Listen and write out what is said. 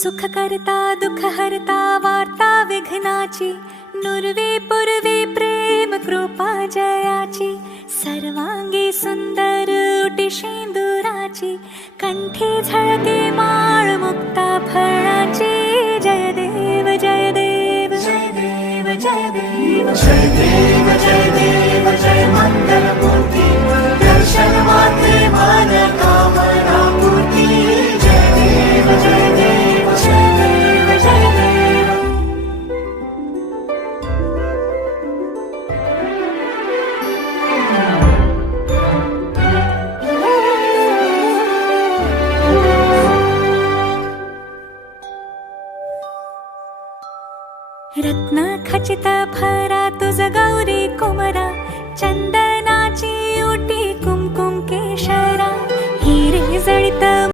सुख करता दुःख हरता वार्ता विघ्नाची, नुरवी पूर्वी प्रेम कृपा जयाची, सर्वांगी सुंदर उटी शेंदुराची, कंठी झळके माळ मुक्ता फळाची. जय देव जय देव जय देव जय देव जय देव जय देव जय मंगल मूर्ती, दर्शन मात्रे मन कामना पूर्ती. जय देव जय देव जय देव जय देव. रत्न खचित भरा तुझ गौरी कुमरा, चंद